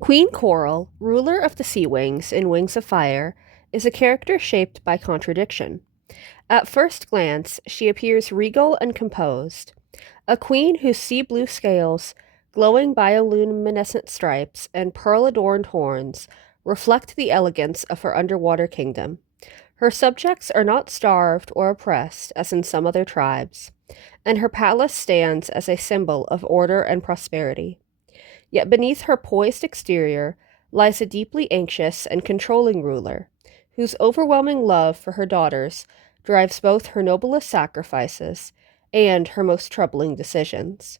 Queen Coral, ruler of the Sea Wings in Wings of Fire, is a character shaped by contradiction. At first glance, she appears regal and composed, a queen whose sea blue scales, glowing bioluminescent stripes, and pearl adorned horns reflect the elegance of her underwater kingdom. Her subjects are not starved or oppressed as in some other tribes, and her palace stands as a symbol of order and prosperity. Yet beneath her poised exterior lies a deeply anxious and controlling ruler, whose overwhelming love for her daughters drives both her noblest sacrifices and her most troubling decisions.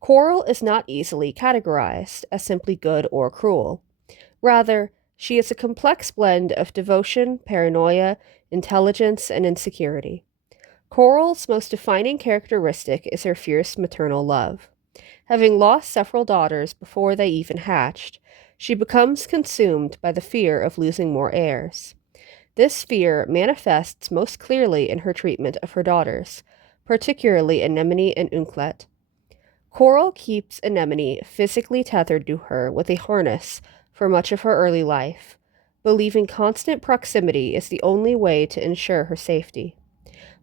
Coral is not easily categorized as simply good or cruel. Rather, she is a complex blend of devotion, paranoia, intelligence, and insecurity. Coral's most defining characteristic is her fierce maternal love. Having lost several daughters before they even hatched, she becomes consumed by the fear of losing more heirs. This fear manifests most clearly in her treatment of her daughters, particularly Anemone and Unklet. Coral keeps Anemone physically tethered to her with a harness for much of her early life, believing constant proximity is the only way to ensure her safety.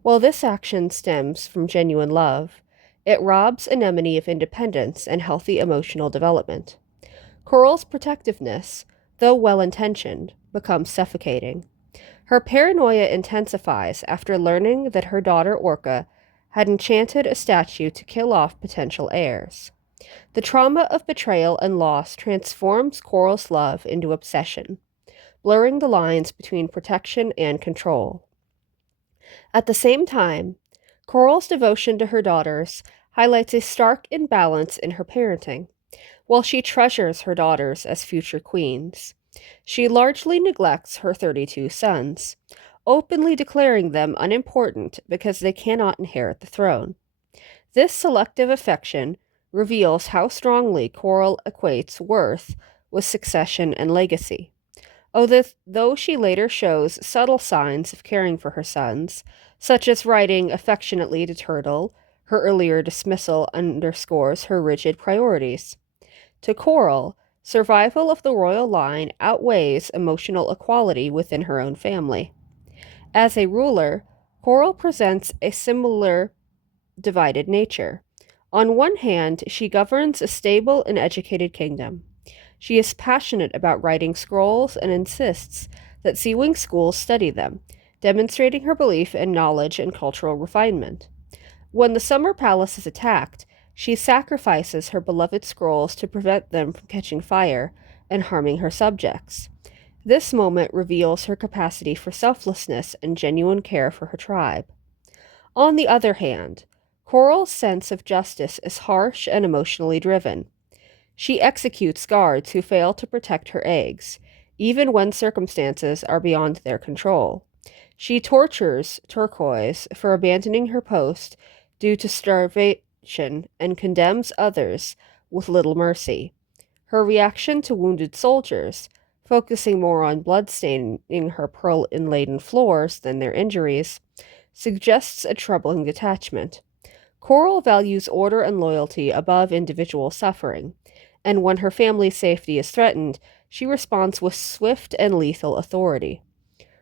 While this action stems from genuine love, it robs Anemone of independence and healthy emotional development. Coral's protectiveness, though well intentioned, becomes suffocating. Her paranoia intensifies after learning that her daughter Orca had enchanted a statue to kill off potential heirs. The trauma of betrayal and loss transforms Coral's love into obsession, blurring the lines between protection and control. At the same time, Coral's devotion to her daughters highlights a stark imbalance in her parenting. While she treasures her daughters as future queens, she largely neglects her 32 sons, openly declaring them unimportant because they cannot inherit the throne. This selective affection reveals how strongly Coral equates worth with succession and legacy. Though she later shows subtle signs of caring for her sons, such as writing affectionately to Turtle, her earlier dismissal underscores her rigid priorities. To Coral, survival of the royal line outweighs emotional equality within her own family. As a ruler, Coral presents a similar divided nature. On one hand, she governs a stable and educated kingdom. She is passionate about writing scrolls and insists that Sea Wing schools study them, demonstrating her belief in knowledge and cultural refinement. When the Summer Palace is attacked, she sacrifices her beloved scrolls to prevent them from catching fire and harming her subjects. This moment reveals her capacity for selflessness and genuine care for her tribe. On the other hand, Coral's sense of justice is harsh and emotionally driven. She executes guards who fail to protect her eggs, even when circumstances are beyond their control. She tortures Turquoise for abandoning her post due to starvation and condemns others with little mercy. Her reaction to wounded soldiers, focusing more on bloodstaining her pearl inladen floors than their injuries, suggests a troubling detachment. Coral values order and loyalty above individual suffering, and when her family's safety is threatened, she responds with swift and lethal authority.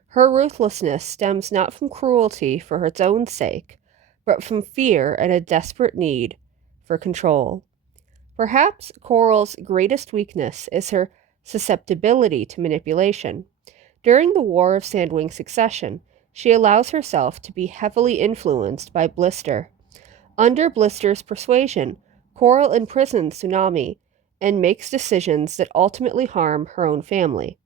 Her ruthlessness stems not from cruelty for its own sake, but from fear and a desperate need for control. Perhaps Coral's greatest weakness is her susceptibility to manipulation. During the War of Sandwing Succession, she allows herself to be heavily influenced by Blister. Under Blister's persuasion, Coral imprisons Tsunami and makes decisions that ultimately harm her own family.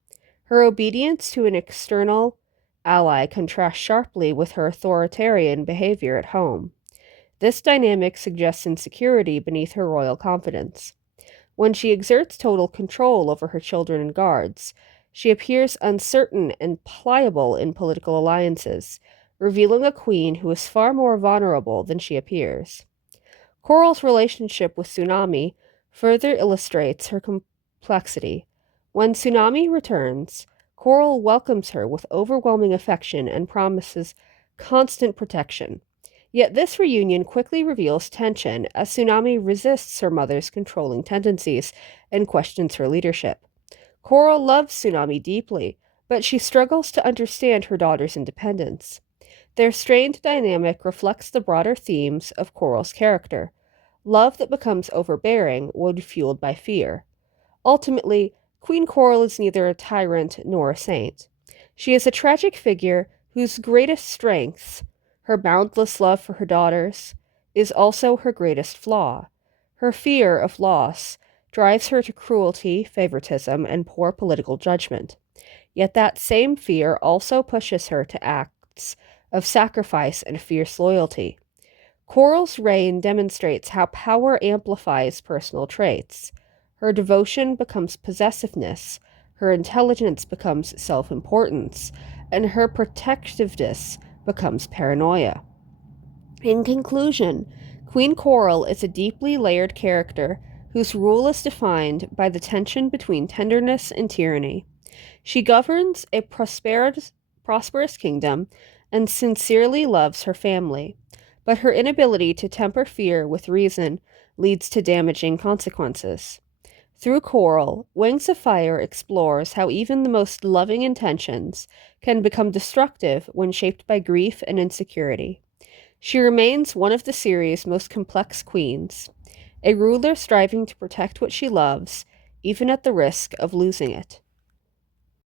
Her obedience to an external ally contrasts sharply with her authoritarian behavior at home. This dynamic suggests insecurity beneath her royal confidence. When she exerts total control over her children and guards, she appears uncertain and pliable in political alliances, revealing a queen who is far more vulnerable than she appears. Coral's relationship with Tsunami further illustrates her complexity. When Tsunami returns, Coral welcomes her with overwhelming affection and promises constant protection. Yet this reunion quickly reveals tension as Tsunami resists her mother's controlling tendencies and questions her leadership. Coral loves Tsunami deeply, but she struggles to understand her daughter's independence. Their strained dynamic reflects the broader themes of Coral's character: love that becomes overbearing when fueled by fear. Ultimately, Queen Coral is neither a tyrant nor a saint. She is a tragic figure whose greatest strengths, her boundless love for her daughters, is also her greatest flaw. Her fear of loss drives her to cruelty, favoritism, and poor political judgment. Yet that same fear also pushes her to acts of sacrifice and fierce loyalty. Coral's reign demonstrates how power amplifies personal traits. Her devotion becomes possessiveness, her intelligence becomes self importance, and her protectiveness becomes paranoia. In conclusion, Queen Coral is a deeply layered character whose rule is defined by the tension between tenderness and tyranny. She governs a prosperous kingdom and sincerely loves her family, but her inability to temper fear with reason leads to damaging consequences. Through Coral, Wings of Fire explores how even the most loving intentions can become destructive when shaped by grief and insecurity. She remains one of the series' most complex queens, a ruler striving to protect what she loves, even at the risk of losing it.